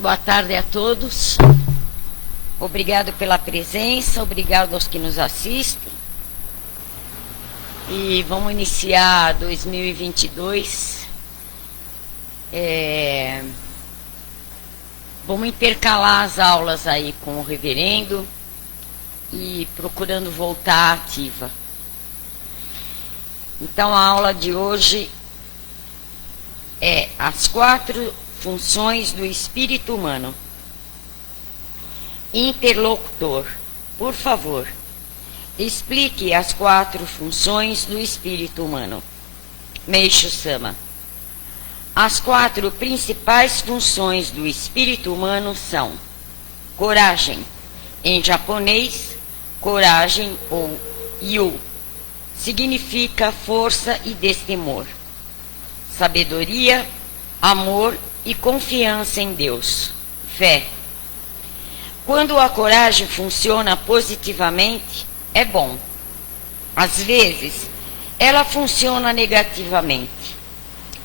Boa tarde a todos. Obrigado pela presença, obrigado aos que nos assistem. E vamos iniciar 2022. Vamos intercalar as aulas aí com o reverendo e procurando voltar ativa. Então a aula de hoje é as 4 funções do espírito humano. Interlocutor, por favor, explique as 4 funções do espírito humano. Meishu Sama. As 4 principais funções do espírito humano são: coragem, em japonês, coragem ou yu, significa força e destemor. Sabedoria, amor e confiança em Deus, fé. Quando a coragem funciona positivamente, é bom. Às vezes, ela funciona negativamente.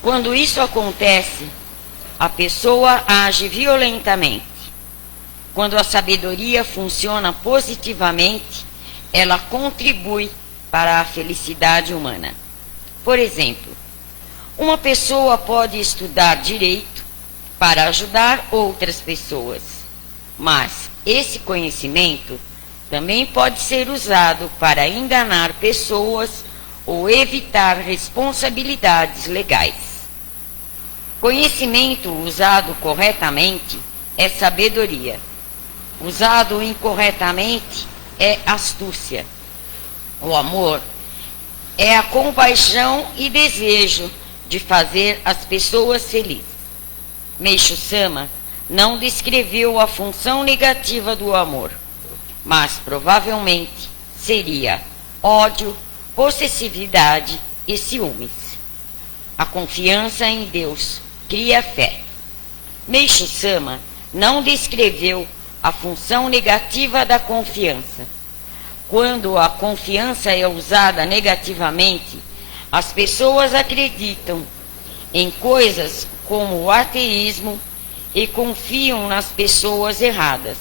Quando isso acontece, a pessoa age violentamente. Quando a sabedoria funciona positivamente, ela contribui para a felicidade humana. Por exemplo, uma pessoa pode estudar direito para ajudar outras pessoas, mas esse conhecimento também pode ser usado para enganar pessoas ou evitar responsabilidades legais. Conhecimento usado corretamente é sabedoria. Usado incorretamente é astúcia. O amor é a compaixão e desejo de fazer as pessoas felizes. Meishu Sama não descreveu a função negativa do amor, mas provavelmente seria ódio, possessividade e ciúmes. A confiança em Deus cria fé. Meishu Sama não descreveu a função negativa da confiança. Quando a confiança é usada negativamente, as pessoas acreditam em coisas como o ateísmo e confiam nas pessoas erradas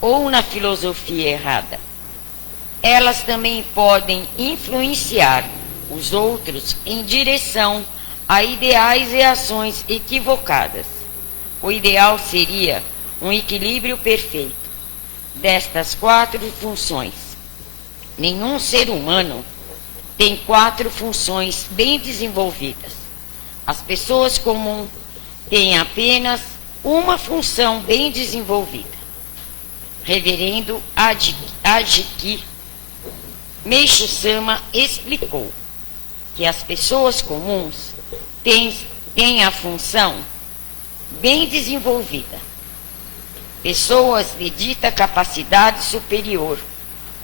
ou na filosofia errada. Elas também podem influenciar os outros em direção a ideais e ações equivocadas. O ideal seria um equilíbrio perfeito destas 4 funções. Nenhum ser humano tem 4 funções bem desenvolvidas. As pessoas comuns têm apenas uma função bem desenvolvida. Reverendo Ajiki Meishu Sama explicou que as pessoas comuns têm a função bem desenvolvida. Pessoas de dita capacidade superior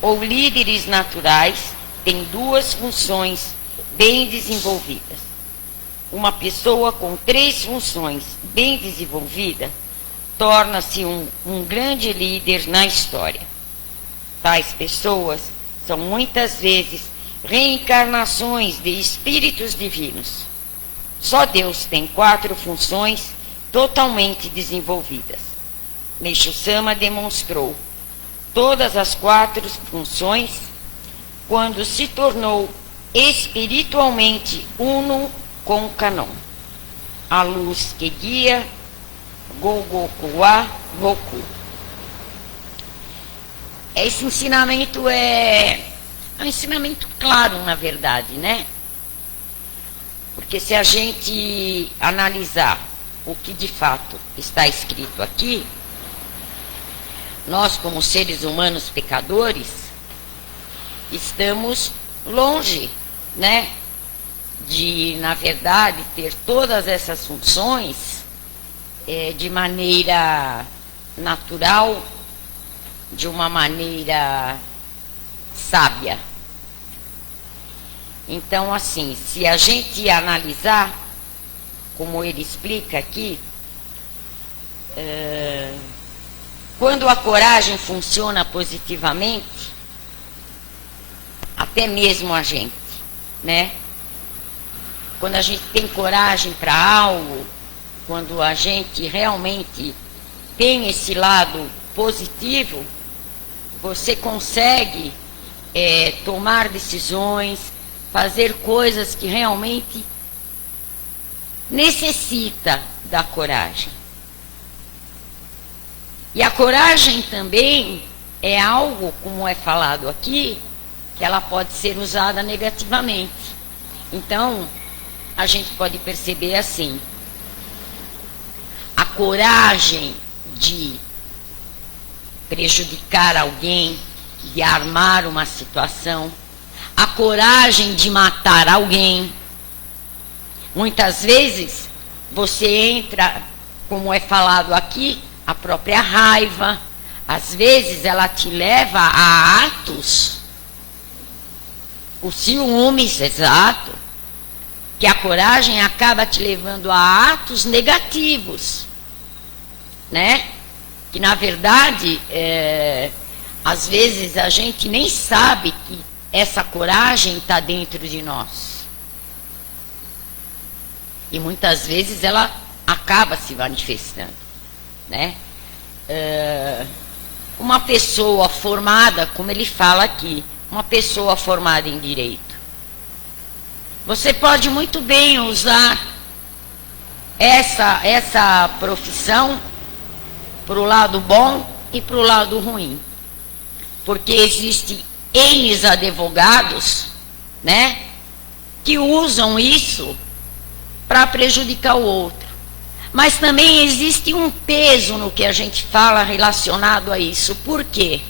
ou líderes naturais têm 2 funções bem desenvolvidas. Uma pessoa com 3 funções bem desenvolvidas torna-se um grande líder na história. Tais pessoas são muitas vezes reencarnações de espíritos divinos. Só Deus tem 4 funções totalmente desenvolvidas. Meishu Sama demonstrou todas as 4 funções quando se tornou espiritualmente uno com o Kanon, a luz que guia Gogokuwa Goku. Esse ensinamento é um ensinamento claro, na verdade, né? Porque se a gente analisar o que de fato está escrito aqui, nós, como seres humanos pecadores, estamos longe, né, de, na verdade, ter todas essas funções de maneira natural, de uma maneira sábia. Então, assim, se a gente analisar, como ele explica aqui, quando a coragem funciona positivamente, até mesmo a gente, né? Quando a gente tem coragem para algo, quando a gente realmente tem esse lado positivo, você consegue tomar decisões, fazer coisas que realmente necessita da coragem. E a coragem também é algo, como é falado aqui, que ela pode ser usada negativamente. Então, a gente pode perceber assim, a coragem de prejudicar alguém, de armar uma situação, a coragem de matar alguém. Muitas vezes você entra, como é falado aqui, a própria raiva, às vezes ela te leva a atos, os ciúmes, exato, que a coragem acaba te levando a atos negativos, né? Que na verdade, às vezes a gente nem sabe que essa coragem está dentro de nós. E muitas vezes ela acaba se manifestando, né? Uma pessoa formada, como ele fala aqui, uma pessoa formada em direito, você pode muito bem usar essa profissão para o lado bom e para o lado ruim, porque existem N advogados, né, que usam isso para prejudicar o outro. Mas também existe um peso no que a gente fala relacionado a isso. Por quê?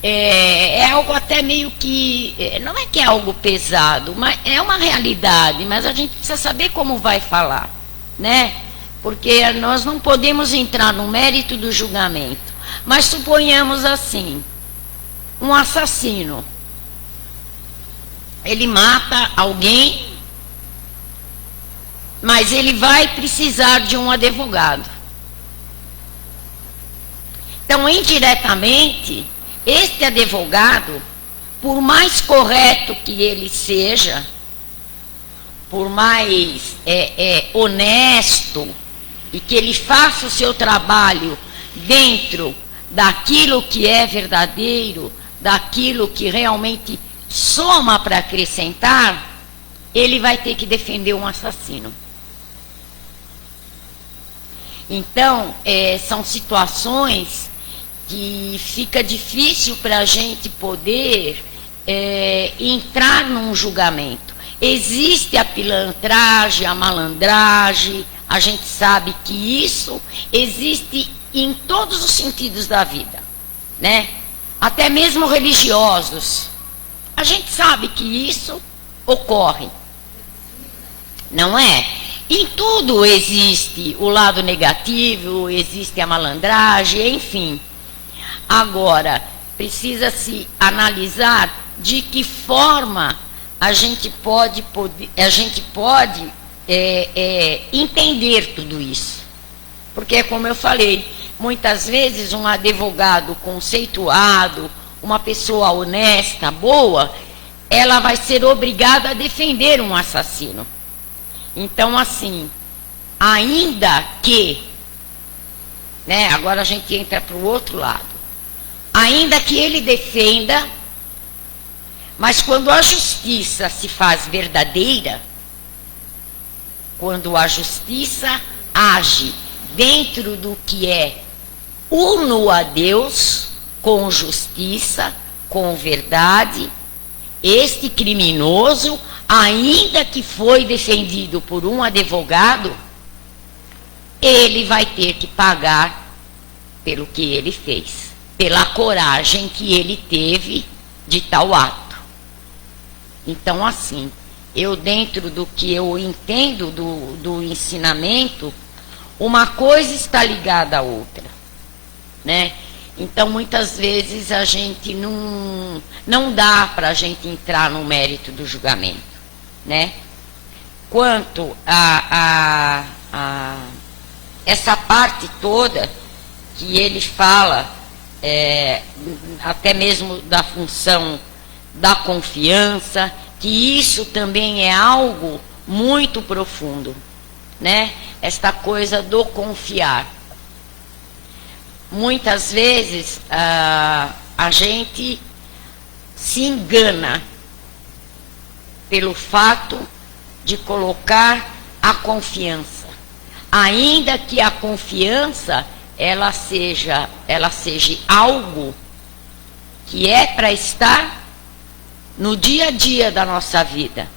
É algo até meio que... Não é que é algo pesado, mas é uma realidade. Mas a gente precisa saber como vai falar, né? Porque nós não podemos entrar no mérito do julgamento. Mas suponhamos assim, um assassino. Ele mata alguém, mas ele vai precisar de um advogado. Então, indiretamente, este advogado, por mais correto que ele seja, por mais honesto, e que ele faça o seu trabalho dentro daquilo que é verdadeiro, daquilo que realmente soma para acrescentar, ele vai ter que defender um assassino. Então, são situações que fica difícil para a gente poder entrar num julgamento. Existe a pilantragem, a malandragem, a gente sabe que isso existe em todos os sentidos da vida, né? Até mesmo religiosos. A gente sabe que isso ocorre, não é? Em tudo existe o lado negativo, existe a malandragem, enfim. Agora, precisa-se analisar de que forma a gente pode entender tudo isso. Porque, como eu falei, muitas vezes um advogado conceituado, uma pessoa honesta, boa, ela vai ser obrigada a defender um assassino. Então, assim, ainda que, né, agora a gente entra para o outro lado, ainda que ele defenda, mas quando a justiça se faz verdadeira, quando a justiça age dentro do que é uno a Deus, com justiça, com verdade, este criminoso, ainda que foi defendido por um advogado, ele vai ter que pagar pelo que ele fez, pela coragem que ele teve de tal ato. Então, assim, eu dentro do que eu entendo do ensinamento, uma coisa está ligada à outra, né? Então, muitas vezes a gente não dá para a gente entrar no mérito do julgamento, né? Quanto a essa parte toda que ele fala, até mesmo da função da confiança, que isso também é algo muito profundo, né? Esta coisa do confiar. muitas vezes a gente se engana pelo fato de colocar a confiança, ainda que a confiança ela seja algo que é para estar no dia a dia da nossa vida,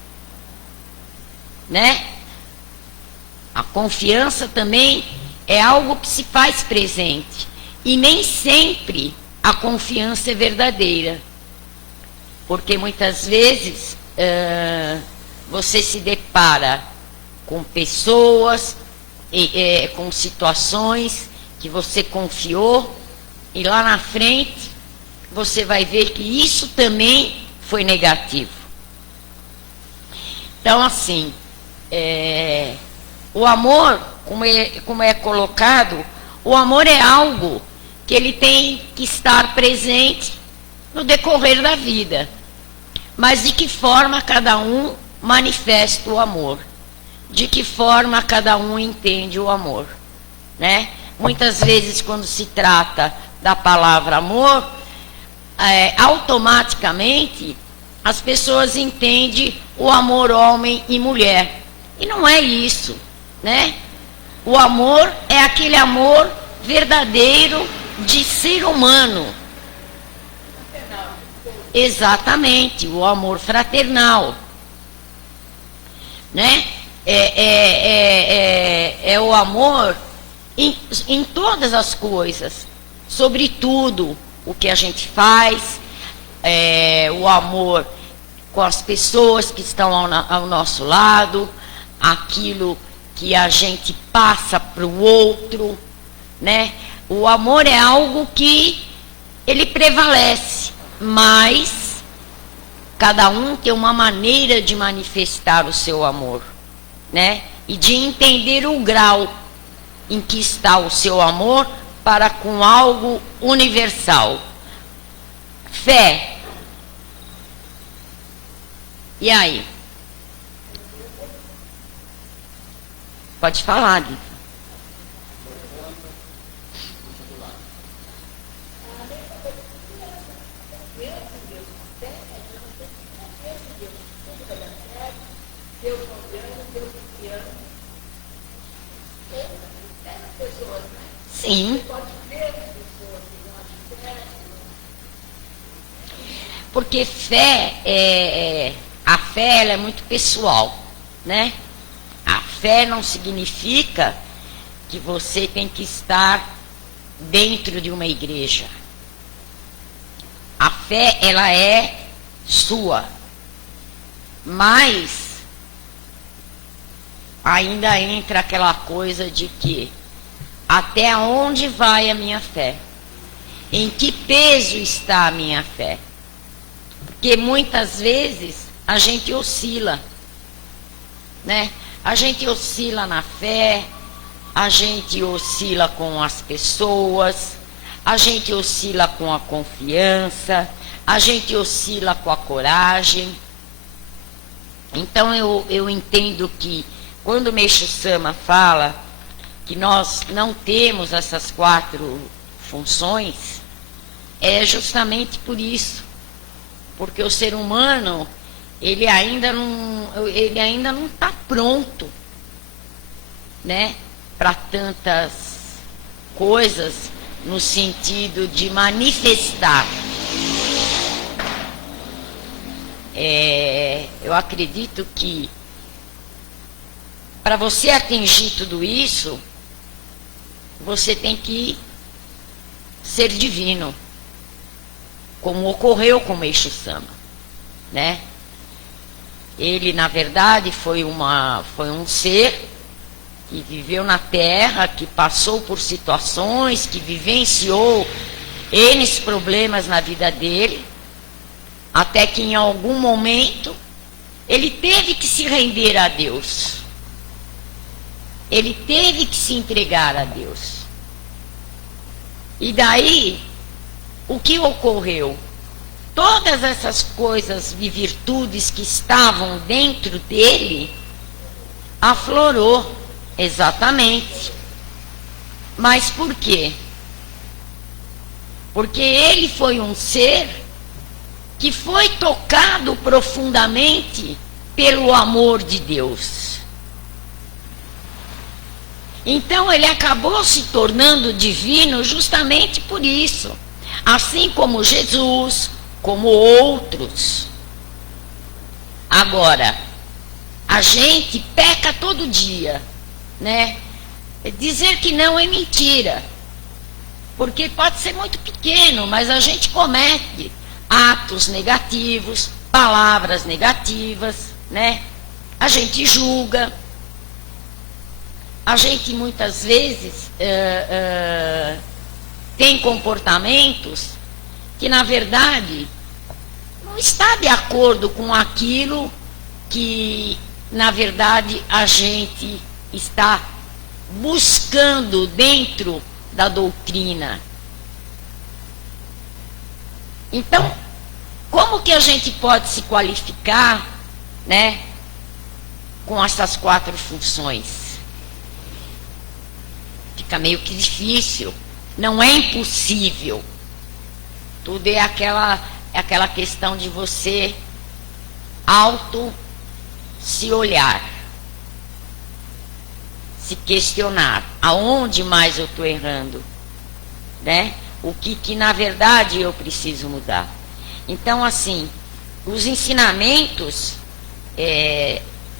né? A confiança também é algo que se faz presente, e nem sempre a confiança é verdadeira, porque muitas vezes você se depara com pessoas, com situações que você confiou, e lá na frente você vai ver que isso também foi negativo. Então, assim, o amor, como é colocado, o amor é algo que ele tem que estar presente no decorrer da vida. Mas de que forma cada um manifesta o amor? De que forma cada um entende o amor, né? Muitas vezes, quando se trata da palavra amor, automaticamente as pessoas entendem o amor homem e mulher. E não é isso, né? O amor é aquele amor verdadeiro de ser humano. Exatamente, o amor fraternal, né? É o amor em todas as coisas, sobretudo o que a gente faz, o amor com as pessoas que estão ao nosso lado, aquilo que a gente passa para o outro, né? O amor é algo que ele prevalece, mas cada um tem uma maneira de manifestar o seu amor, né? E de entender o grau em que está o seu amor para com algo universal. Fé. E aí? Pode falar, Guido. Sim. Porque fé, a fé ela é muito pessoal, né? A fé não significa que você tem que estar dentro de uma igreja. A fé, ela é sua. Mas ainda entra aquela coisa de que até onde vai a minha fé? Em que peso está a minha fé? Porque muitas vezes a gente oscila, né? A gente oscila na fé, a gente oscila com as pessoas, a gente oscila com a confiança, a gente oscila com a coragem. Então eu entendo que quando o Meixo Sama fala que nós não temos essas 4 funções, é justamente por isso. Porque o ser humano, ele ainda não está pronto, né, para tantas coisas no sentido de manifestar. Eu acredito que para você atingir tudo isso, você tem que ser divino, como ocorreu com o Meixo Sama, né? Ele, na verdade, foi um ser que viveu na Terra, que passou por situações, que vivenciou N problemas na vida dele, até que em algum momento ele teve que se render a Deus. Ele teve que se entregar a Deus. E daí, o que ocorreu? Todas essas coisas e virtudes que estavam dentro dele, aflorou, exatamente. Mas por quê? Porque ele foi um ser que foi tocado profundamente pelo amor de Deus. Então ele acabou se tornando divino justamente por isso. Assim como Jesus, como outros. Agora, a gente peca todo dia, né? Dizer que não é mentira. Porque pode ser muito pequeno, mas a gente comete atos negativos, palavras negativas, né? A gente julga. A gente muitas vezes tem comportamentos que, na verdade, não está de acordo com aquilo que, na verdade, a gente está buscando dentro da doutrina. Então, como que a gente pode se qualificar, né, com essas 4 funções? Fica meio que difícil. Não é impossível. Tudo é aquela questão de você se olhar, se questionar. Aonde mais eu estou errando? Né? O que na verdade eu preciso mudar. Então, assim, os ensinamentos,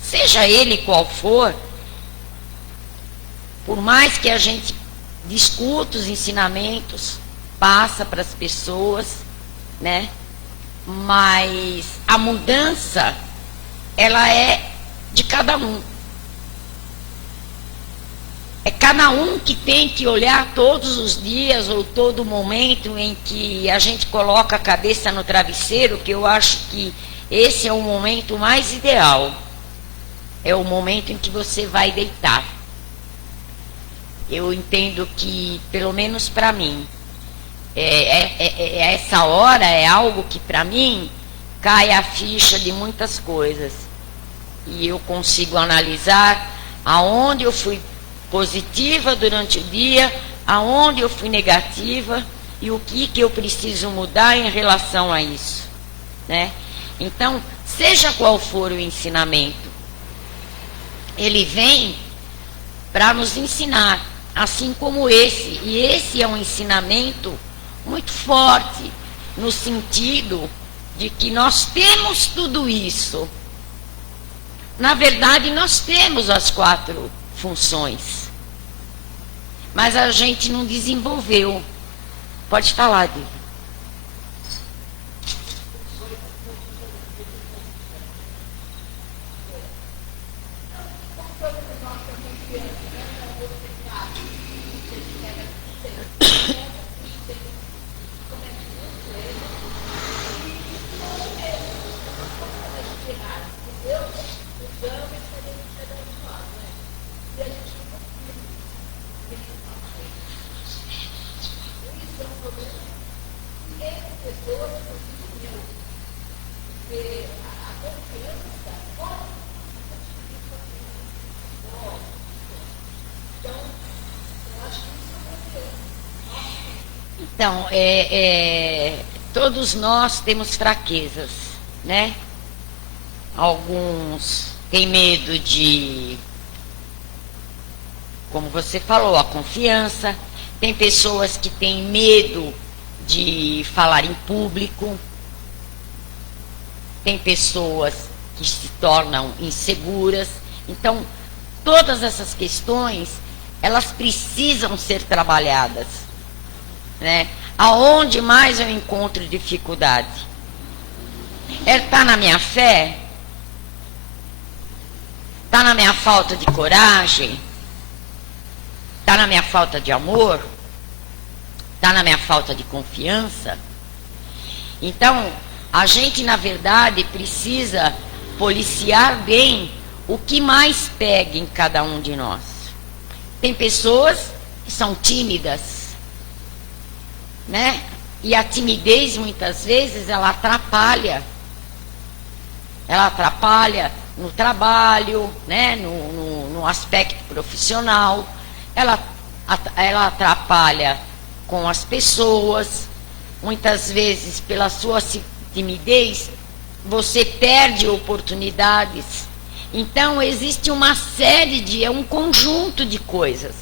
seja ele qual for, por mais que a gente discuta os ensinamentos, passa para as pessoas, né? Mas a mudança, ela é de cada um. É cada um que tem que olhar todos os dias ou todo momento em que a gente coloca a cabeça no travesseiro, que eu acho que esse é o momento mais ideal. É o momento em que você vai deitar. Eu entendo que, pelo menos para mim, essa hora é algo que, para mim, cai a ficha de muitas coisas. E eu consigo analisar aonde eu fui positiva durante o dia, aonde eu fui negativa e o que eu preciso mudar em relação a isso, né? Então, seja qual for o ensinamento, ele vem para nos ensinar, assim como esse. E esse é um ensinamento muito forte, no sentido de que nós temos tudo isso. Na verdade, nós temos as 4 funções, mas a gente não desenvolveu. Pode falar, Diva. Então, todos nós temos fraquezas, né? Alguns têm medo de, como você falou, a confiança. Tem pessoas que têm medo de falar em público. Tem pessoas que se tornam inseguras. Então, todas essas questões, elas precisam ser trabalhadas, né? Aonde mais eu encontro dificuldade? Está na minha fé? Está na minha falta de coragem? Está na minha falta de amor? Está na minha falta de confiança? Então, a gente, na verdade, precisa policiar bem o que mais pega em cada um de nós. Tem pessoas que são tímidas, né? E a timidez, muitas vezes, ela atrapalha. Ela atrapalha no trabalho, né? No aspecto profissional. Ela atrapalha com as pessoas. muitas vezes, pela sua timidez, você perde oportunidades. Então, existe uma série de, um conjunto de coisas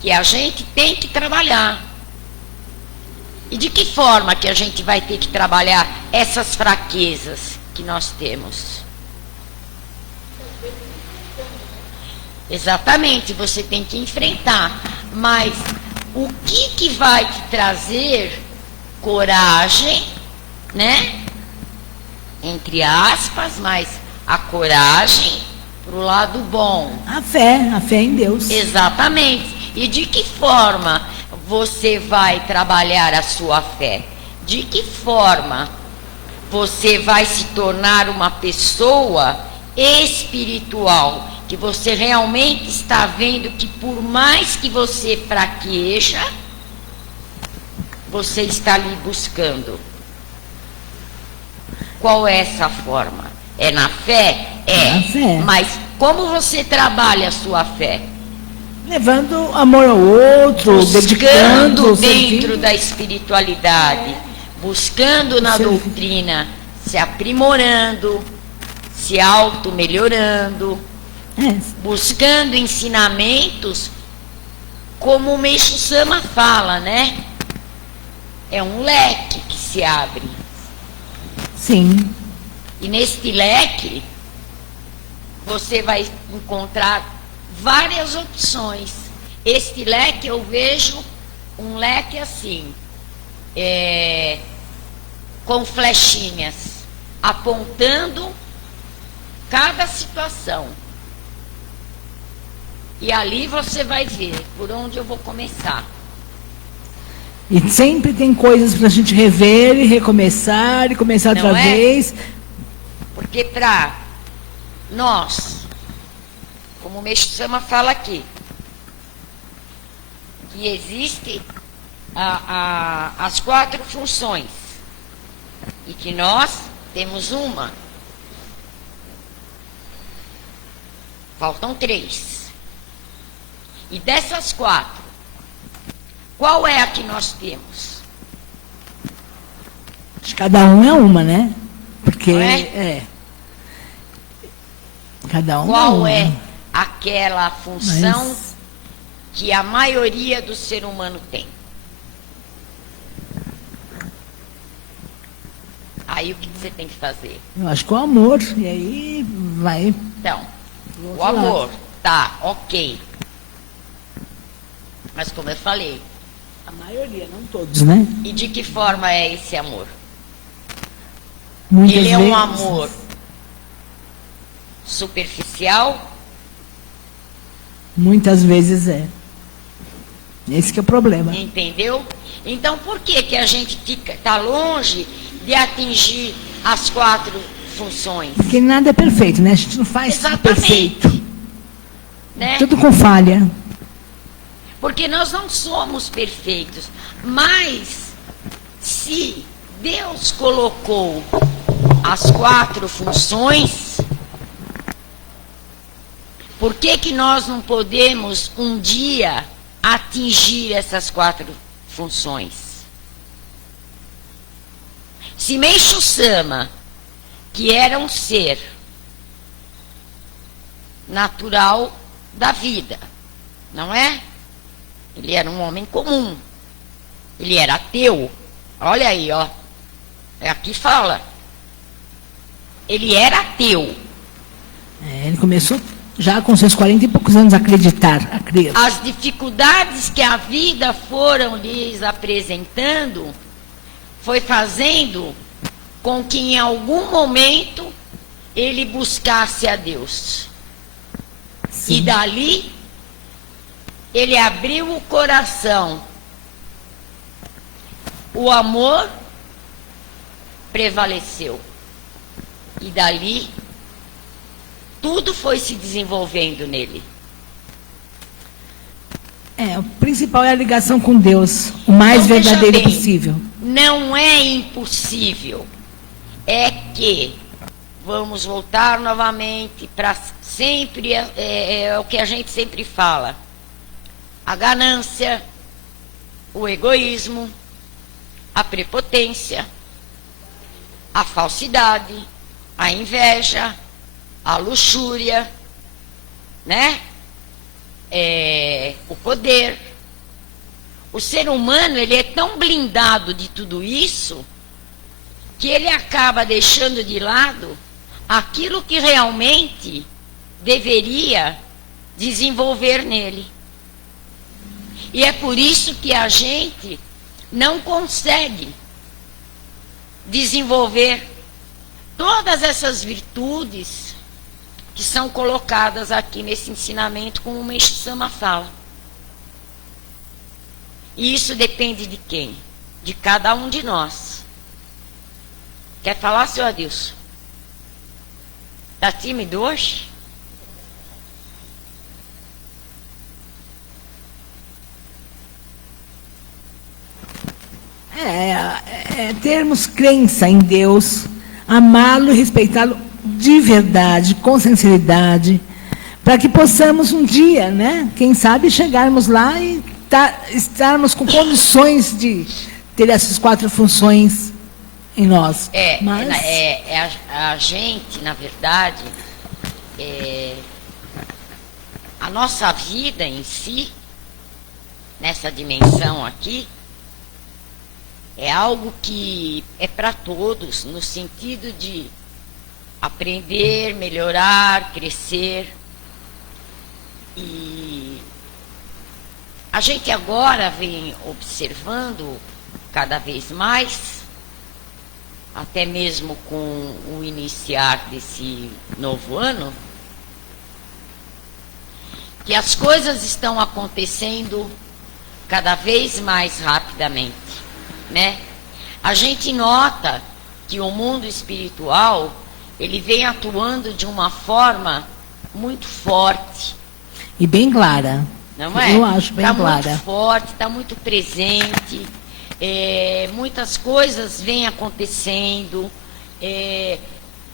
que a gente tem que trabalhar. E de que forma que a gente vai ter que trabalhar essas fraquezas que nós temos? Exatamente, você tem que enfrentar. Mas o que vai te trazer coragem, né? Entre aspas, mas a coragem para o lado bom. A fé em Deus. Exatamente. E de que forma você vai trabalhar a sua fé? De que forma você vai se tornar uma pessoa espiritual? Que você realmente está vendo que por mais que você fraqueja, você está ali buscando. Qual é essa forma? É na fé? É. Na fé. Mas como você trabalha a sua fé? Levando amor ao outro, Buscando dedicando, dentro servindo. da espiritualidade, buscando na doutrina, se aprimorando, se auto-melhorando, buscando ensinamentos, como o Meixo Sama fala, né? É um leque que se abre. Sim. E neste leque, você vai encontrar várias opções. Este leque eu vejo um leque assim, com flechinhas, apontando cada situação. E ali você vai ver por onde eu vou começar. E sempre tem coisas para a gente rever e recomeçar e começar outra vez. Porque para nós, como o Meixo Sama fala aqui, que existem as 4 funções e que nós temos uma. Faltam 3. E dessas 4, qual é a que nós temos? De cada um é uma, né? Porque cada um qual é uma. Aquela função que a maioria do ser humano tem? Aí o que você tem que fazer? Eu acho que o amor. E aí vai. Então, o amor, tá, ok. Mas como eu falei, a maioria, não todos, né? E de que forma é esse amor? Muitas Ele é vezes, um amor superficial? Muitas vezes é. Esse que é o problema. Entendeu? Então por que a gente está longe de atingir as 4 funções? Porque nada é perfeito, né? A gente não faz tudo perfeito. Né? Tudo com falha. Porque nós não somos perfeitos. Mas se Deus colocou as 4 funções, por que nós não podemos um dia atingir essas 4 funções? Se Meixo Sama, que era um ser natural da vida, não é? Ele era um homem comum. Ele era ateu. Olha aí, ó. Aqui fala. Ele era ateu. Ele começou já com seus 40 e poucos anos a acreditar, a crer. As dificuldades que a vida foram lhes apresentando foi fazendo com que em algum momento ele buscasse a Deus. Sim. E dali ele abriu o coração. O amor prevaleceu. E dali tudo foi se desenvolvendo nele. O principal é a ligação com Deus, o mais então, verdadeiro possível. Não é impossível. É que vamos voltar novamente para sempre, é o que a gente sempre fala. A ganância, o egoísmo, a prepotência, a falsidade, a inveja, a luxúria, né? O poder. O ser humano, ele é tão blindado de tudo isso que ele acaba deixando de lado aquilo que realmente deveria desenvolver nele. E é por isso que a gente não consegue desenvolver todas essas virtudes que são colocadas aqui nesse ensinamento, como o Meixo Sama fala. E isso depende de quem? De cada um de nós. Quer falar, senhor Adilson? Está tímido hoje? Termos crença em Deus, amá-lo e respeitá-lo de verdade, com sinceridade, para que possamos um dia, né, quem sabe, chegarmos lá e estarmos com condições de ter essas 4 funções em nós. Mas a gente, na verdade, a nossa vida em si, nessa dimensão aqui, é algo que é para todos, no sentido de aprender, melhorar, crescer. E a gente agora vem observando cada vez mais, até mesmo com o iniciar desse novo ano, que as coisas estão acontecendo cada vez mais rapidamente, né? A gente nota que o mundo espiritual, ele vem atuando de uma forma muito forte. E bem clara. Não é? Eu acho bem clara. Está muito forte, está muito presente. Muitas coisas vêm acontecendo.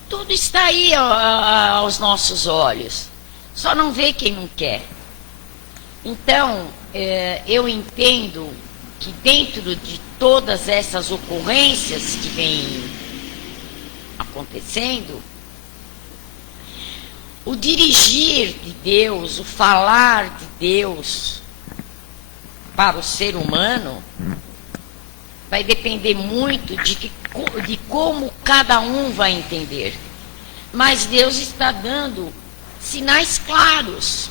Tudo está aí aos nossos olhos. Só não vê quem não quer. Então, eu entendo que dentro de todas essas ocorrências que vêm acontecendo, o dirigir de Deus, o falar de Deus para o ser humano vai depender muito de como cada um vai entender. Mas Deus está dando sinais claros,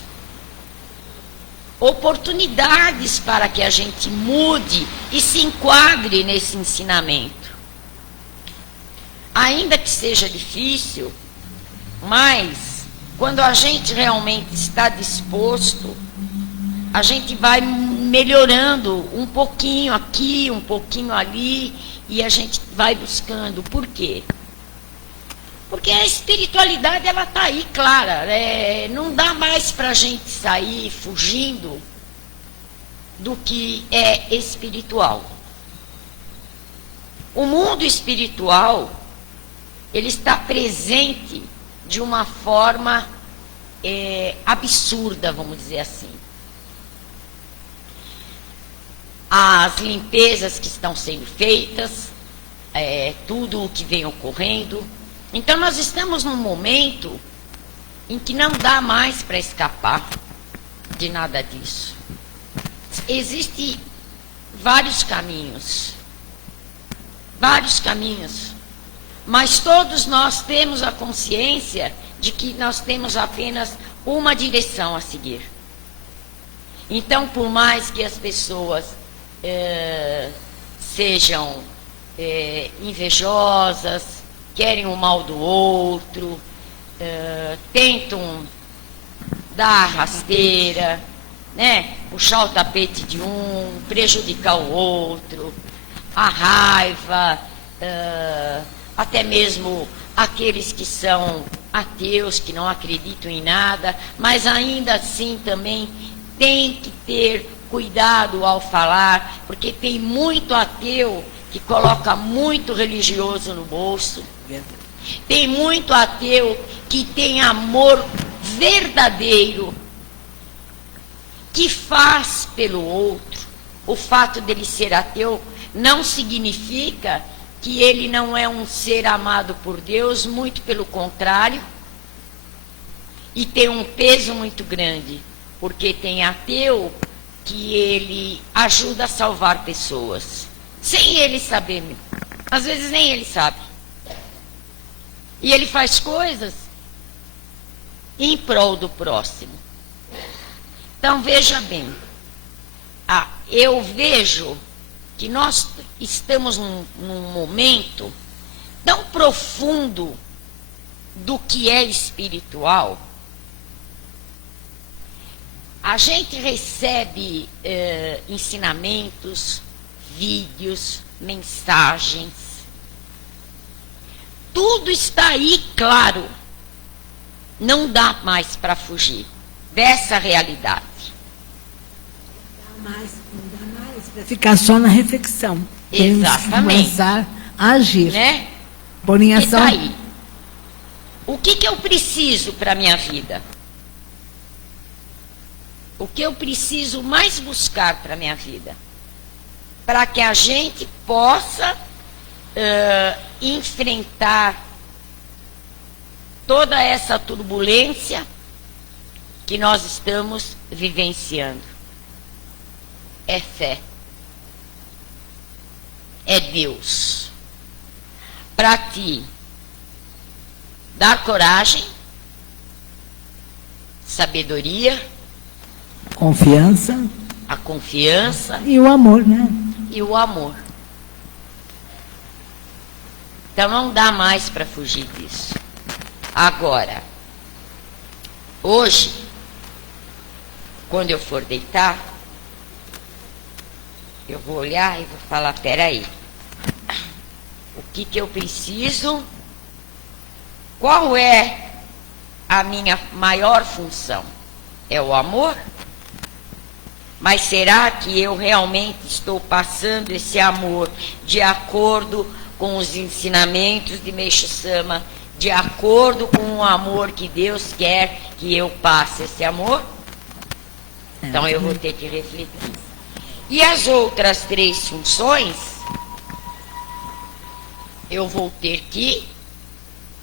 oportunidades para que a gente mude e se enquadre nesse ensinamento. Ainda que seja difícil, mas quando a gente realmente está disposto, a gente vai melhorando um pouquinho aqui, um pouquinho ali, e a gente vai buscando. Por quê? Porque a espiritualidade, ela está aí, clara. Não dá mais para a gente sair fugindo do que é espiritual. O mundo espiritual, ele está presente de uma forma absurda, vamos dizer assim. As limpezas que estão sendo feitas, tudo o que vem ocorrendo. Então, nós estamos num momento em que não dá mais para escapar de nada disso. Existem vários caminhos, mas todos nós temos a consciência de que nós temos apenas uma direção a seguir. Então, por mais que as pessoas sejam invejosas, querem o mal do outro, tentam dar rasteira, né? Puxar o tapete de um, prejudicar o outro, a raiva, até mesmo aqueles que são ateus, que não acreditam em nada, mas ainda assim também tem que ter cuidado ao falar, porque tem muito ateu que coloca muito religioso no bolso. Tem muito ateu que tem amor verdadeiro, que faz pelo outro o fato dele ser ateu não significa que ele não é um ser amado por Deus, muito pelo contrário, e tem um peso muito grande, porque tem ateu que ele ajuda a salvar pessoas, sem ele saber, às vezes nem ele sabe. E ele faz coisas em prol do próximo. Então, veja bem, eu vejo que nós estamos num momento tão profundo do que é espiritual. A gente recebe ensinamentos, vídeos, mensagens. Tudo está aí, claro. Não dá mais para fugir dessa realidade. Não dá mais para ficar só na reflexão. Exatamente. Temos que começar a agir. Né? Pôr em ação. E daí? O que eu preciso para a minha vida? O que eu preciso mais buscar para a minha vida? Para que a gente possa enfrentar toda essa turbulência que nós estamos vivenciando. É fé. É Deus. Para te dar coragem, sabedoria, confiança. A confiança. E o amor, né? E o amor. Então não dá mais para fugir disso. Agora, hoje, quando eu for deitar, eu vou olhar e vou falar, peraí, o que eu preciso? Qual é a minha maior função? É o amor? Mas será que eu realmente estou passando esse amor de acordo com os ensinamentos de Meixo Sama, de acordo com o amor que Deus quer que eu passe esse amor? Então eu vou ter que refletir. E as outras 3 funções, eu vou ter que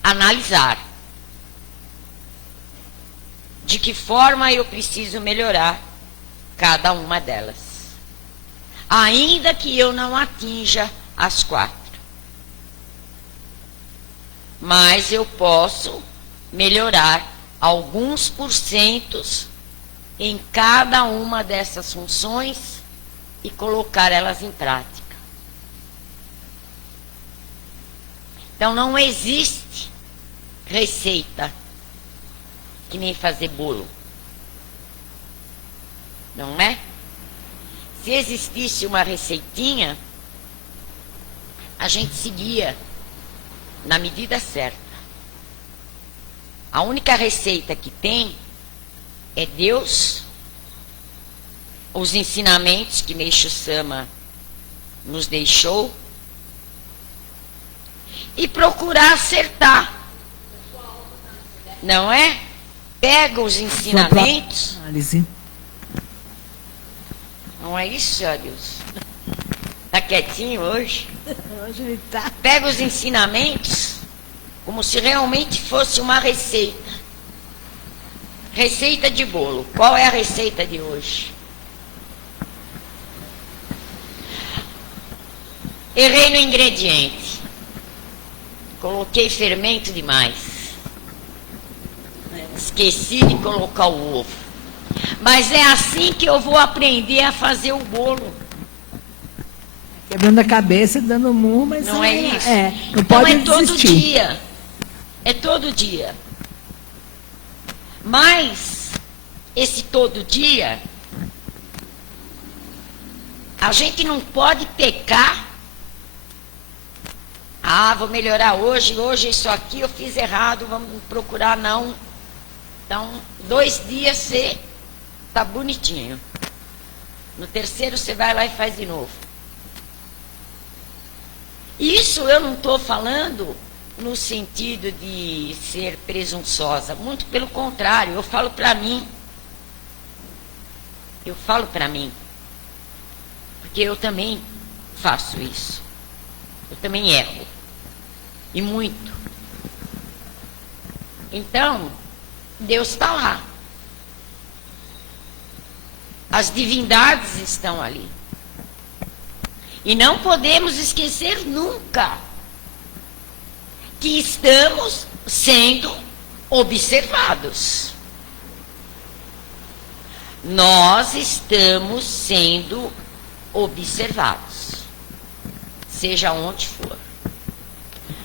analisar. De que forma eu preciso melhorar cada uma delas. Ainda que eu não atinja as 4. Mas eu posso melhorar alguns porcentos em cada uma dessas funções e colocar elas em prática. Então não existe receita que nem fazer bolo. Não é? Se existisse uma receitinha, a gente seguia na medida certa. A única receita que tem é Deus, os ensinamentos que Meixo Sama nos deixou e procurar acertar. Não é? Pega os ensinamentos. Não é isso, senhor Deus? Está quietinho hoje? Hoje ele está. Pega os ensinamentos como se realmente fosse uma receita. Receita de bolo. Qual é a receita de hoje? Errei no ingrediente. Coloquei fermento demais. Esqueci de colocar o ovo. Mas é assim que eu vou aprender a fazer o bolo. Quebrando a cabeça, dando murro, mas não é isso? Não então pode é todo desistir. dia. É todo dia. Mas esse todo dia, a gente não pode pecar. Vou melhorar hoje isso aqui eu fiz errado, vamos procurar não. Então, 2 dias você tá bonitinho. No terceiro você vai lá e faz de novo. Isso eu não estou falando no sentido de ser presunçosa. Muito pelo contrário, eu falo para mim. Porque eu também faço isso. Eu também erro. E muito. Então, Deus está lá. As divindades estão ali. E não podemos esquecer nunca que estamos sendo observados. Nós estamos sendo observados. Seja onde for.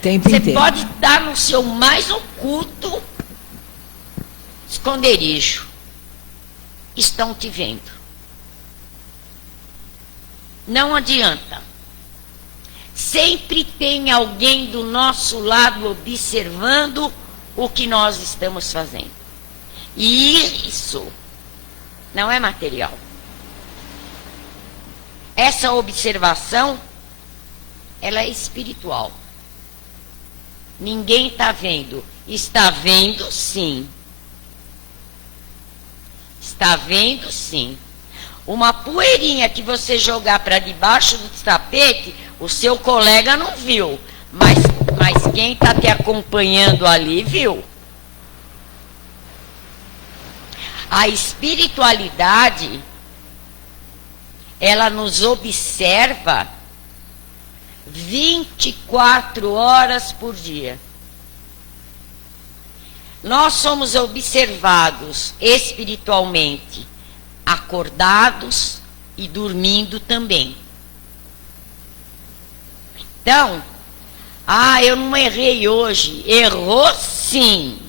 Você pode estar no seu mais oculto esconderijo. Estão te vendo. Não adianta. Sempre tem alguém do nosso lado observando o que nós estamos fazendo. E isso não é material. Essa observação, ela é espiritual. Ninguém está vendo. Está vendo, sim. Está vendo, sim. Uma poeirinha que você jogar para debaixo do tapete, o seu colega não viu. Mas quem está te acompanhando ali viu. A espiritualidade, ela nos observa 24 horas por dia. Nós somos observados espiritualmente, acordados e dormindo também. Então, eu não errei hoje. Errou sim.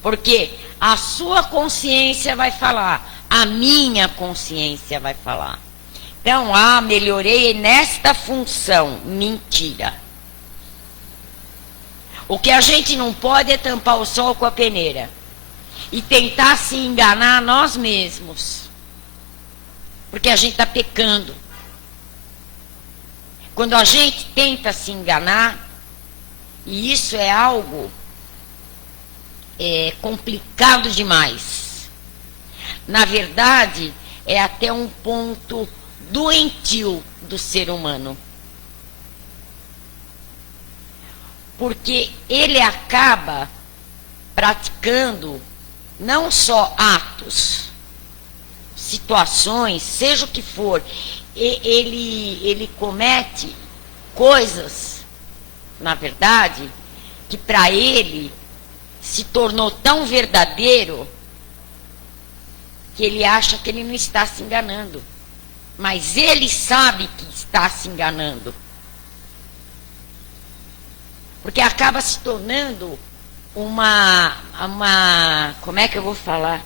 Porque a sua consciência vai falar, a minha consciência vai falar. Então, melhorei nesta função. Mentira. O que a gente não pode é tampar o sol com a peneira e tentar se enganar nós mesmos. Porque a gente está pecando. Quando a gente tenta se enganar, e isso é algo complicado demais. Na verdade, é até um ponto doentio do ser humano. Porque ele acaba praticando não só atos, situações, seja o que for, ele comete coisas, na verdade, que para ele se tornou tão verdadeiro que ele acha que ele não está se enganando. Mas ele sabe que está se enganando. Porque acaba se tornando como é que eu vou falar?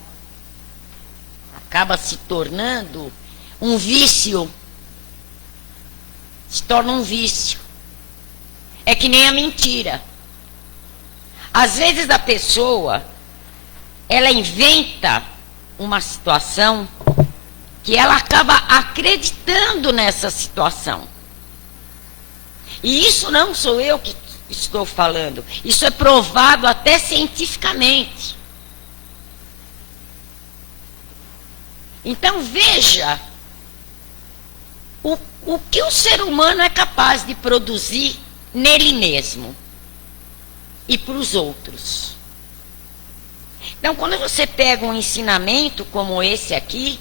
Acaba se tornando um vício. Se torna um vício. É que nem a mentira. Às vezes a pessoa, ela inventa uma situação que ela acaba acreditando nessa situação. E isso não sou eu que estou falando. Isso é provado até cientificamente. Então veja o que o ser humano é capaz de produzir nele mesmo e para os outros. Então, quando você pega um ensinamento como esse aqui,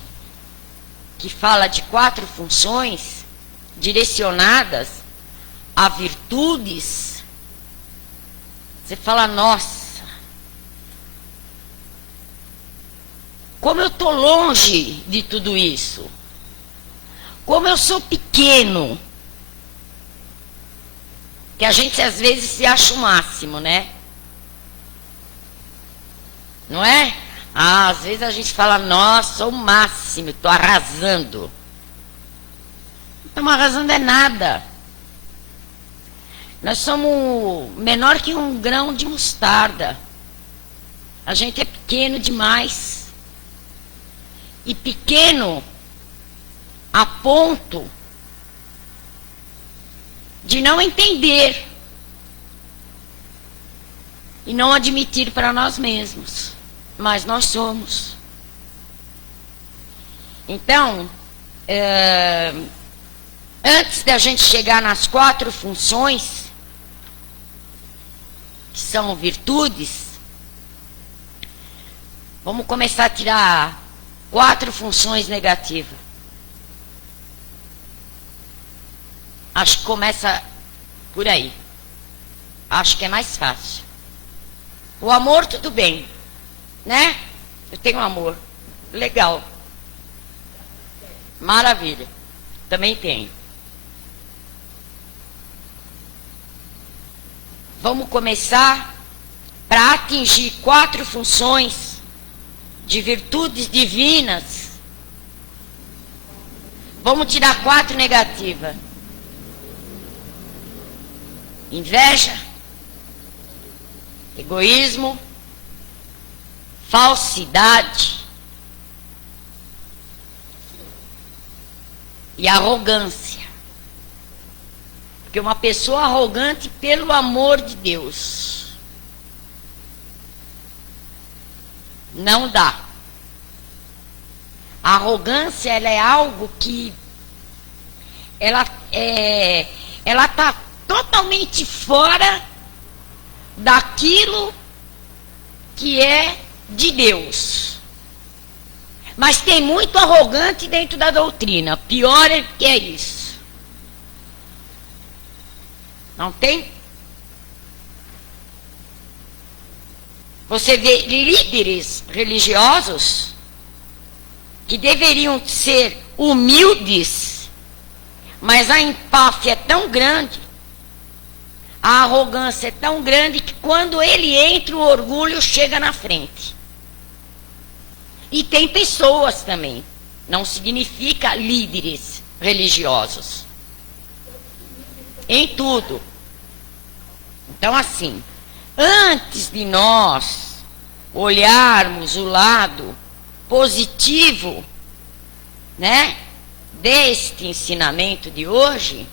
que fala de 4 funções direcionadas a virtudes, você fala, nossa, como eu estou longe de tudo isso. Como eu sou pequeno. Que a gente às vezes se acha o máximo, né? Não é? Às vezes a gente fala, nossa, sou o máximo, estou arrasando. Não estamos arrasando é nada. Nós somos menor que um grão de mostarda. A gente é pequeno demais. E pequeno a ponto de não entender e não admitir para nós mesmos. Mas nós somos. Então, antes da gente chegar nas 4 funções, que são virtudes, vamos começar a tirar 4 funções negativas. Acho que começa por aí. Acho que é mais fácil. O amor, tudo bem, né? Eu tenho amor. Legal. Maravilha. Também tenho. Vamos começar para atingir 4 funções de virtudes divinas. Vamos tirar 4 negativas. Inveja, egoísmo, falsidade e arrogância. Porque uma pessoa arrogante, pelo amor de Deus, não dá. A arrogância, ela é algo que ela está totalmente fora daquilo que é de Deus. Mas tem muito arrogante dentro da doutrina. Pior é que é isso. Não tem? Você vê líderes religiosos que deveriam ser humildes, mas a empáfia é tão grande, a arrogância é tão grande que quando ele entra, o orgulho chega na frente. E tem pessoas também, não significa líderes religiosos. Em tudo. Então, assim, antes de nós olharmos o lado positivo, né, deste ensinamento de hoje,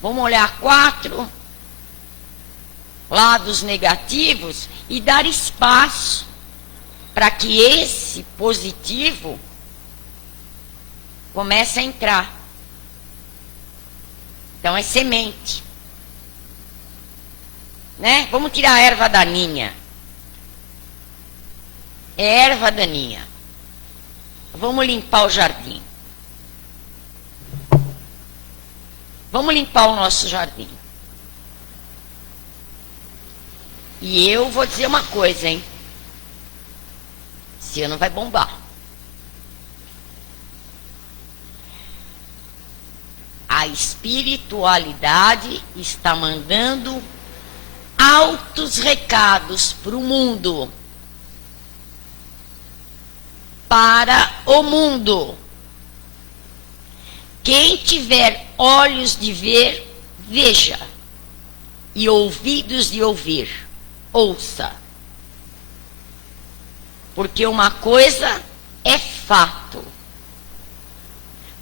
vamos olhar 4 lados negativos e dar espaço para que esse positivo comece a entrar. Então é semente. Né? Vamos tirar a erva daninha. É erva daninha. Vamos limpar o jardim. Vamos limpar o nosso jardim. E eu vou dizer uma coisa, hein? Esse ano vai bombar. A espiritualidade está mandando altos recados para o mundo. Para o mundo. Quem tiver olhos de ver, veja. E ouvidos de ouvir, ouça. Porque uma coisa é fato.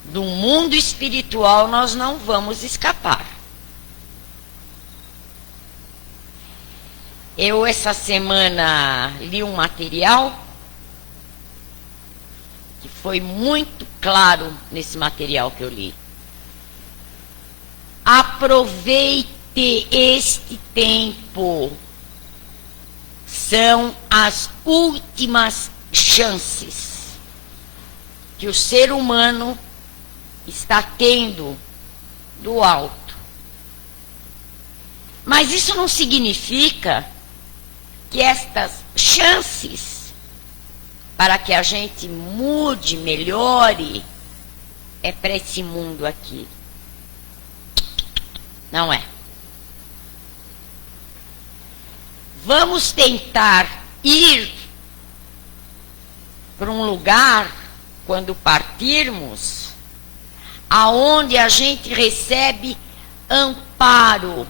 Do mundo espiritual nós não vamos escapar. Eu essa semana li um material que foi muito claro nesse material que eu li. Aproveite este tempo. São as últimas chances que o ser humano está tendo do alto. Mas isso não significa que estas chances para que a gente mude, melhore, é para esse mundo aqui. Não é. Vamos tentar ir para um lugar, quando partirmos, aonde a gente recebe amparo,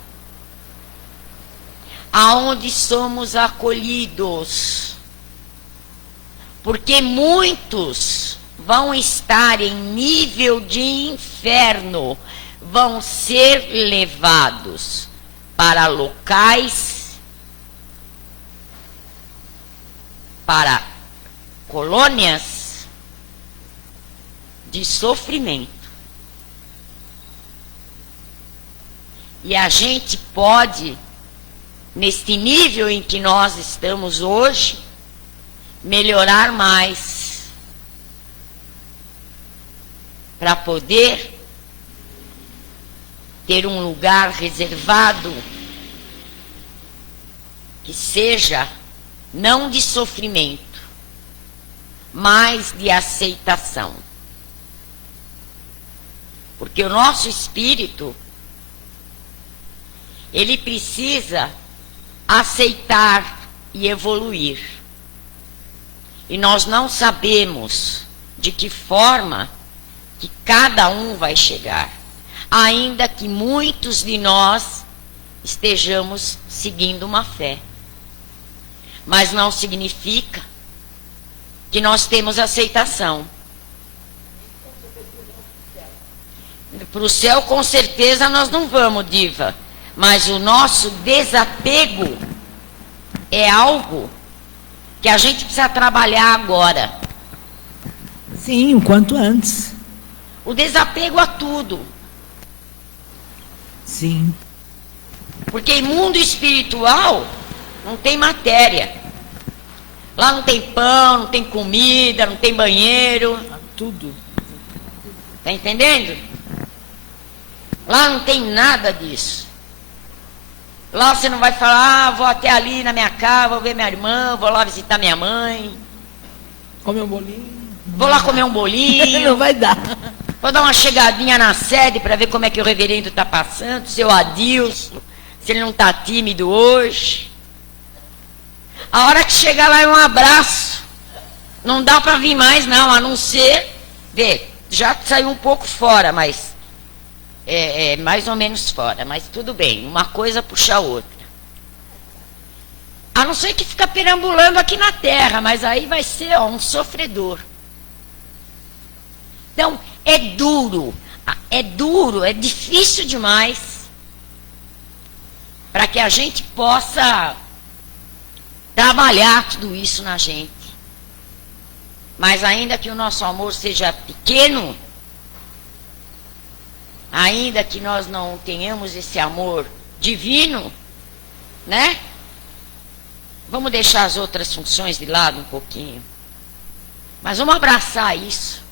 aonde somos acolhidos. Porque muitos vão estar em nível de inferno, vão ser levados para locais, para colônias de sofrimento. E a gente pode, neste nível em que nós estamos hoje, melhorar mais para poder ter um lugar reservado que seja não de sofrimento, mas de aceitação. Porque o nosso espírito, ele precisa aceitar e evoluir. E nós não sabemos de que forma que cada um vai chegar, ainda que muitos de nós estejamos seguindo uma fé. Mas não significa que nós temos aceitação. Para o céu, com certeza, nós não vamos, diva. Mas o nosso desapego é algo que a gente precisa trabalhar agora. Sim, o quanto antes. O desapego a tudo. Sim. Porque em mundo espiritual não tem matéria. Lá não tem pão, não tem comida, não tem banheiro. Tudo. Está entendendo? Lá não tem nada disso. Lá você não vai falar, vou até ali na minha casa, vou ver minha irmã, vou lá visitar minha mãe. Comer um bolinho. Vou lá comer um bolinho. Não vai dar. Vou dar uma chegadinha na sede para ver como é que o reverendo está passando, seu Adilson, se ele não está tímido hoje. A hora que chegar lá é um abraço. Não dá para vir mais não, a não ser, já saiu um pouco fora, mas é mais ou menos fora, mas tudo bem, uma coisa puxa a outra. A não ser que fica perambulando aqui na terra, mas aí vai ser um sofredor. Então, é duro, é difícil demais para que a gente possa trabalhar tudo isso na gente. Mas ainda que o nosso amor seja pequeno, ainda que nós não tenhamos esse amor divino, né? Vamos deixar as outras funções de lado um pouquinho. Mas vamos abraçar isso.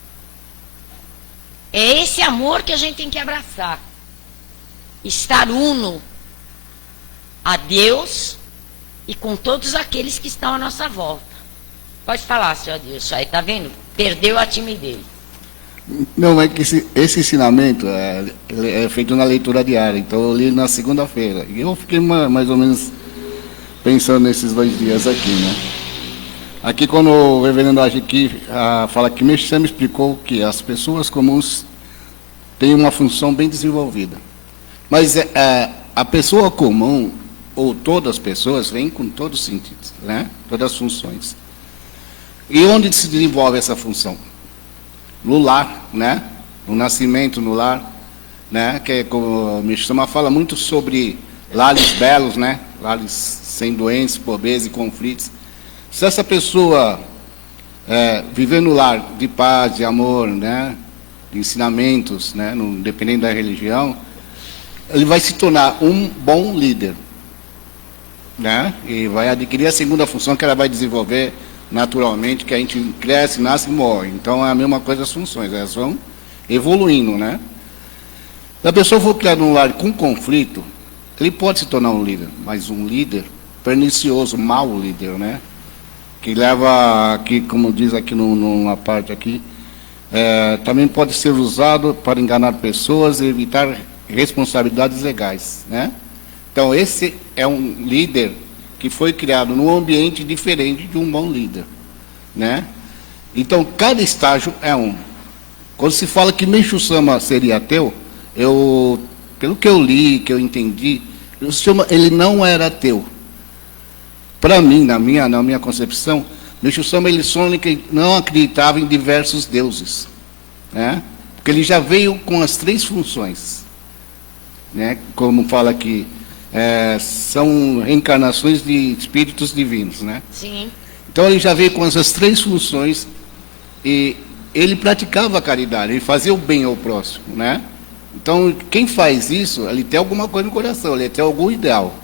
É esse amor que a gente tem que abraçar. Estar uno a Deus e com todos aqueles que estão à nossa volta. Pode falar, senhor Adilson, aí, tá vendo? Perdeu a timidez. Não, é que esse ensinamento é feito na leitura diária, então eu li na segunda-feira. E eu fiquei mais ou menos pensando nesses 2 dias aqui, né? Aqui, quando o reverendo Ajiqui fala que Meixo me explicou que as pessoas comuns têm uma função bem desenvolvida. Mas a pessoa comum, ou todas as pessoas, vêm com todos os sentidos, né? Todas as funções. E onde se desenvolve essa função? No lar, né? No nascimento, no lar, né? Que como o Meixo fala muito sobre lares belos, né? Lares sem doenças, pobreza e conflitos. Se essa pessoa viver no lar de paz, de amor, né? De ensinamentos, né? Dependendo da religião, ele vai se tornar um bom líder, né? E vai adquirir a segunda função que ela vai desenvolver naturalmente, que a gente cresce, nasce e morre. Então é a mesma coisa as funções, elas vão evoluindo, né? Se a pessoa for criada num lar com conflito, ele pode se tornar um líder, mas um líder pernicioso, mau líder, né? Que leva, aqui, como diz aqui numa parte aqui, também pode ser usado para enganar pessoas e evitar responsabilidades legais, né? Então esse é um líder que foi criado num ambiente diferente de um bom líder, né? Então cada estágio é um. Quando se fala que Meixo Sama seria ateu, pelo que eu li, que eu entendi, ele não era ateu. Para mim, na minha concepção, Meixo Sama ele só não acreditava em diversos deuses, né? Porque ele já veio com as 3 funções, né? Como fala aqui, são reencarnações de espíritos divinos, né? Sim. Então ele já veio com essas 3 funções e ele praticava a caridade, ele fazia o bem ao próximo, né? Então, quem faz isso, ele tem alguma coisa no coração, ele tem algum ideal,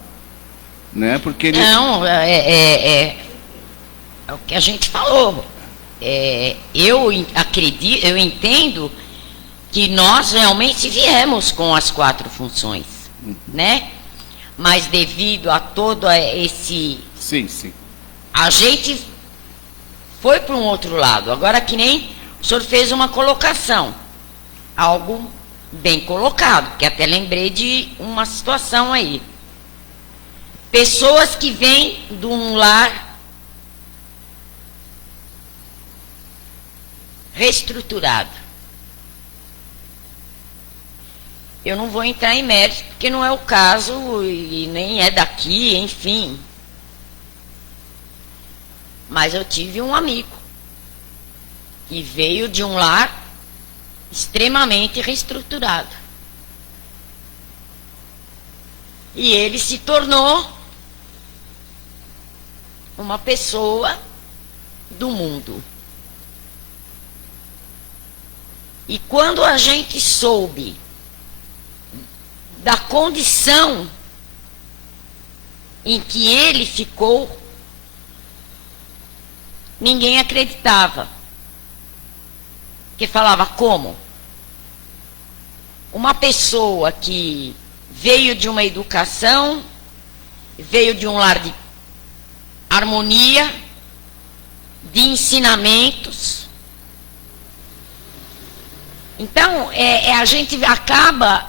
né? Porque ele... Não, é o que a gente falou. Eu acredito, eu entendo que nós realmente viemos com as 4 funções, né? Mas devido a todo esse... Sim, sim. A gente foi para um outro lado. Agora, que nem o senhor fez uma colocação, algo bem colocado, que até lembrei de uma situação aí. Pessoas que vêm de um lar reestruturado. Eu não vou entrar em mérito, porque não é o caso e nem é daqui, enfim. Mas eu tive um amigo que veio de um lar extremamente reestruturado. E ele se tornou uma pessoa do mundo. E quando a gente soube da condição em que ele ficou, ninguém acreditava. Porque falava, como? Uma pessoa que veio de uma educação, veio de um lar de harmonia, de ensinamentos. Então, a gente acaba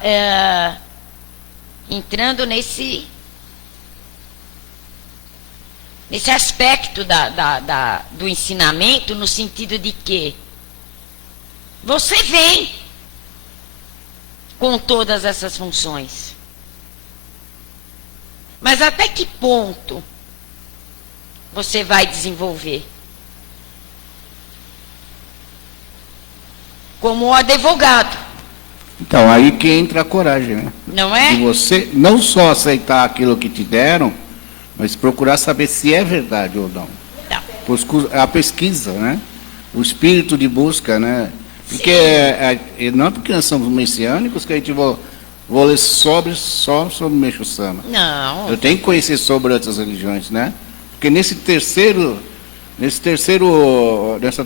entrando nesse aspecto do ensinamento, no sentido de que você vem com todas essas funções. Mas até que ponto você vai desenvolver? Como advogado. Então, aí que entra a coragem, né? Não é? De você não só aceitar aquilo que te deram, mas procurar saber se é verdade ou não. Não. A pesquisa, né? O espírito de busca, né? Porque não é porque nós somos messiânicos que a gente vou ler só sobre Meixo Sama. Não. Eu tenho que conhecer sobre outras religiões, né? Porque nessa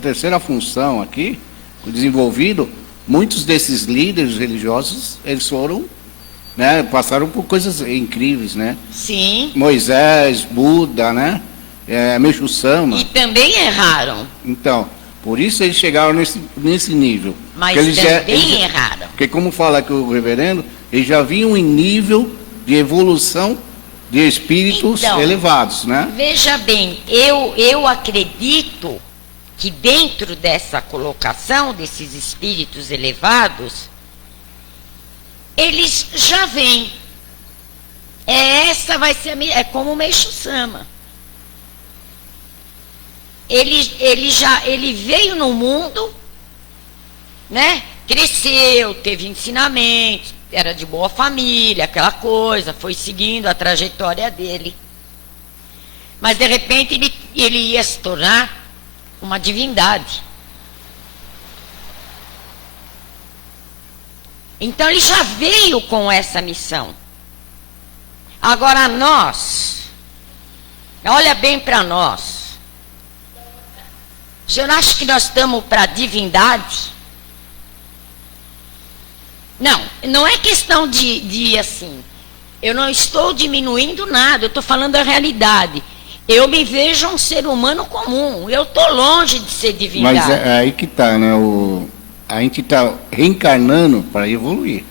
terceira função aqui, desenvolvido, muitos desses líderes religiosos, eles foram, né, passaram por coisas incríveis, né? Sim. Moisés, Buda, né? Meixo Sama. E também erraram. Então, por isso eles chegaram nesse nível. Mas eles também erraram. Porque como fala aqui o reverendo, eles já vinham em nível de evolução de espíritos elevados, né? Veja bem, eu acredito que dentro dessa colocação desses espíritos elevados, eles já vêm. Essa vai ser como o Meixo Sama. Ele veio no mundo, né? Cresceu, teve ensinamentos, era de boa família, aquela coisa, foi seguindo a trajetória dele. Mas de repente ele ia se tornar uma divindade. Então ele já veio com essa missão. Agora nós, olha bem para nós. O senhor acha que nós estamos para divindade? Não é questão de assim. Eu não estou diminuindo nada, eu estou falando a realidade. Eu me vejo um ser humano comum. Eu estou longe de ser divindade. Mas é aí que está, né? A gente está reencarnando para evoluir.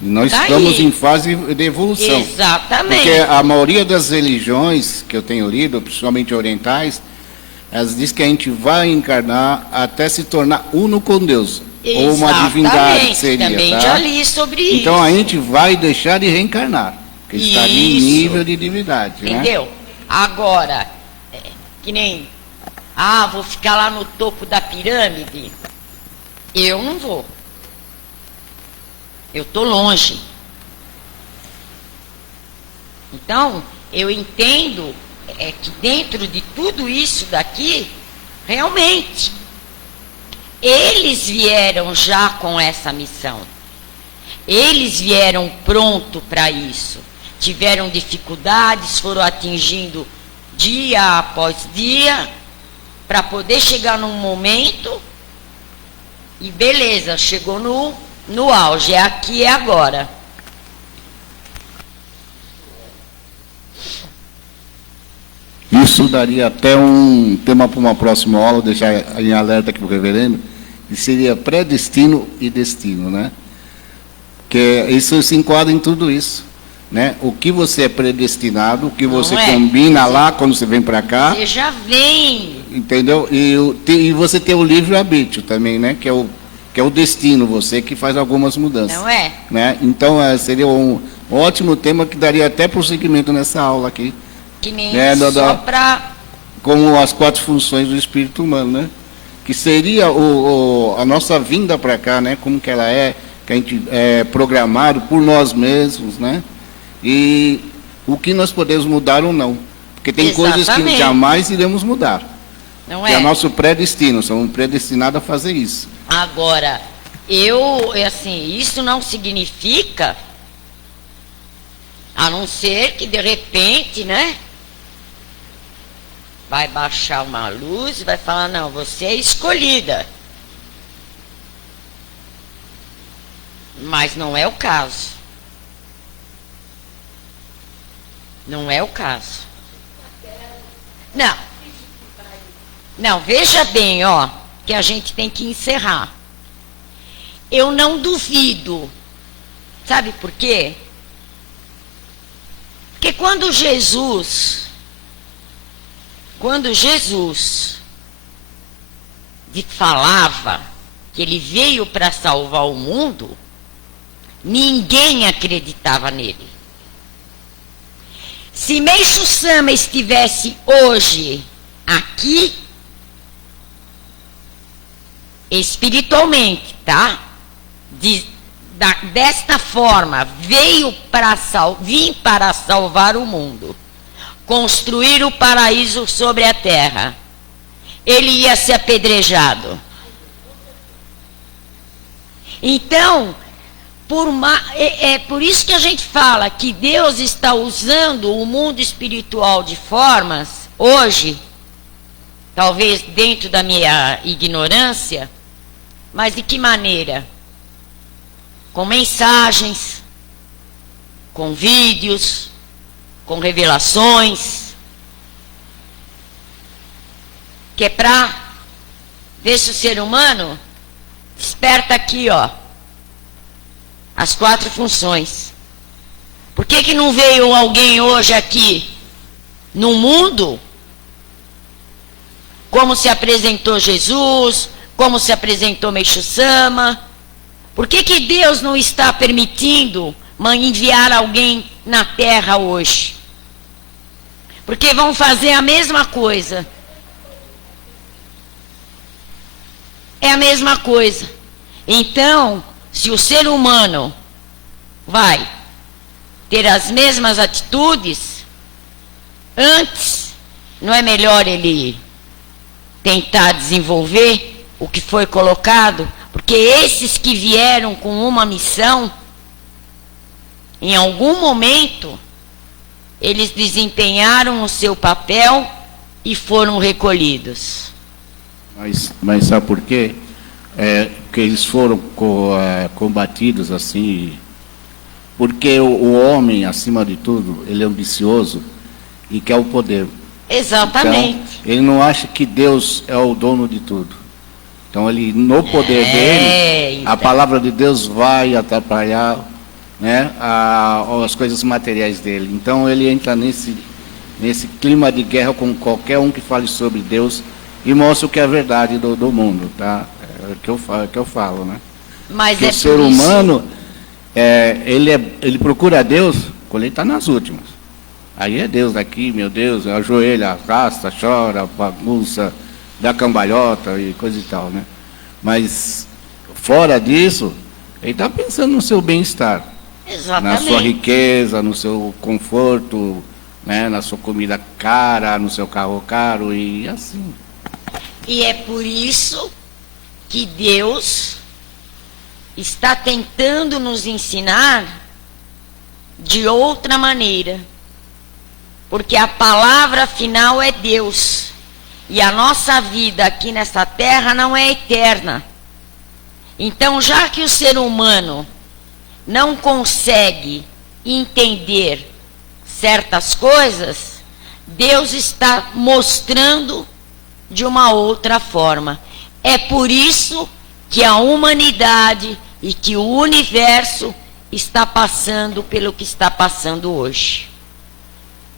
Nós estamos em fase de evolução. Exatamente. Porque a maioria das religiões que eu tenho lido, principalmente orientais, elas dizem que a gente vai encarnar até se tornar uno com Deus. Ou uma divindade seria. Também tá? já li sobre isso. Então a gente vai deixar de reencarnar. Porque está em nível de divindade. Entendeu? Né? Agora, que nem, vou ficar lá no topo da pirâmide. Eu não vou. Eu estou longe. Então, eu entendo que dentro de tudo isso daqui, realmente, eles vieram já com essa missão. Eles vieram pronto para isso. Tiveram dificuldades, foram atingindo dia após dia, para poder chegar num momento, e beleza, chegou no auge, é aqui e é agora. Isso daria até um tema para uma próxima aula, deixar em alerta aqui para o reverendo, que seria predestino e destino, né? Que isso se enquadra em tudo isso, né? O que você é predestinado, o que você combina lá quando você vem para cá. Você já vem. Entendeu? E você tem o livre-arbítrio também, né? Que é o destino, você que faz algumas mudanças. Não é? Né? Então, seria um ótimo tema que daria até prosseguimento nessa aula aqui. Que nem só para... Como as 4 funções do espírito humano, né? Que seria a nossa vinda para cá, né? Como que ela é, que a gente é programado por nós mesmos, né? E o que nós podemos mudar ou não. Porque tem coisas que jamais iremos mudar. Não é? É o nosso predestino, somos predestinados a fazer isso. Agora, assim, isso não significa, a não ser que de repente, né? Vai baixar uma luz e vai falar, não, você é escolhida. Mas não é o caso. Não é o caso. Não. Não, veja bem, ó, que a gente tem que encerrar. Eu não duvido. Sabe por quê? Porque quando Jesus falava que ele veio para salvar o mundo, ninguém acreditava nele. Se Meixo Sama estivesse hoje aqui, espiritualmente, tá? Desta forma, vim para salvar o mundo, construir o paraíso sobre a terra, ele ia ser apedrejado. Então, é por isso que a gente fala que Deus está usando o mundo espiritual de formas, hoje, talvez dentro da minha ignorância, mas de que maneira? Com mensagens, com vídeos, com revelações, que é para ver se o ser humano desperta aqui, ó, as 4 funções. Por que não veio alguém hoje aqui no mundo, como se apresentou Jesus, como se apresentou Meixo Sama? Por que Deus não está permitindo enviar alguém na terra hoje? Porque vão fazer a mesma coisa. É a mesma coisa. Então, se o ser humano vai ter as mesmas atitudes, antes, não é melhor ele tentar desenvolver o que foi colocado? Porque esses que vieram com uma missão, em algum momento, eles desempenharam o seu papel e foram recolhidos. Mas sabe por quê? Que eles foram combatidos assim, porque o homem, acima de tudo, ele é ambicioso e quer o poder. Exatamente. Então, ele não acha que Deus é o dono de tudo. Então, ele, no poder dele, então, a palavra de Deus vai atrapalhar, né, as coisas materiais dele. Então, ele entra nesse clima de guerra com qualquer um que fale sobre Deus e mostra o que é a verdade do mundo, tá? É o que eu falo, né? Mas o ser humano, ele procura Deus quando ele está nas últimas. Aí é Deus aqui, meu Deus, ajoelha, arrasta, chora, bagunça, dá cambalhota e coisa e tal, né? Mas, fora disso, ele está pensando no seu bem-estar. Exatamente. Na sua riqueza, no seu conforto, né? Na sua comida cara, no seu carro caro e assim. E é por isso que Deus está tentando nos ensinar de outra maneira. Porque a palavra final é Deus. E a nossa vida aqui nessa terra não é eterna. Então, já que o ser humano não consegue entender certas coisas, Deus está mostrando de uma outra forma. É por isso que a humanidade e que o universo está passando pelo que está passando hoje.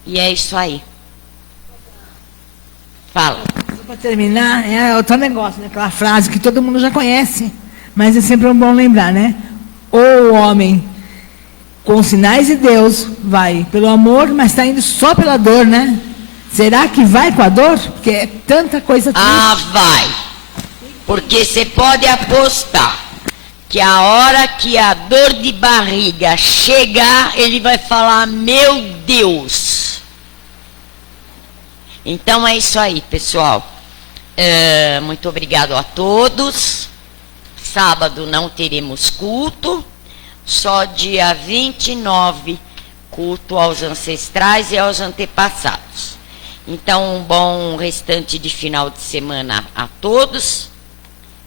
E é isso aí. Fala. Para terminar, é outro negócio, né? Aquela frase que todo mundo já conhece, mas é sempre bom lembrar, né? Ou o homem com sinais de Deus vai pelo amor, mas está indo só pela dor, né? Será que vai com a dor? Porque é tanta coisa triste. Ah, vai. Porque você pode apostar que a hora que a dor de barriga chegar, ele vai falar, meu Deus. Então é isso aí, pessoal. Muito obrigado a todos. Sábado não teremos culto. Só dia 29, culto aos ancestrais e aos antepassados. Então, um bom restante de final de semana a todos.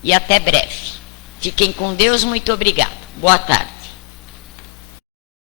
E até breve. Fiquem com Deus, muito obrigado. Boa tarde.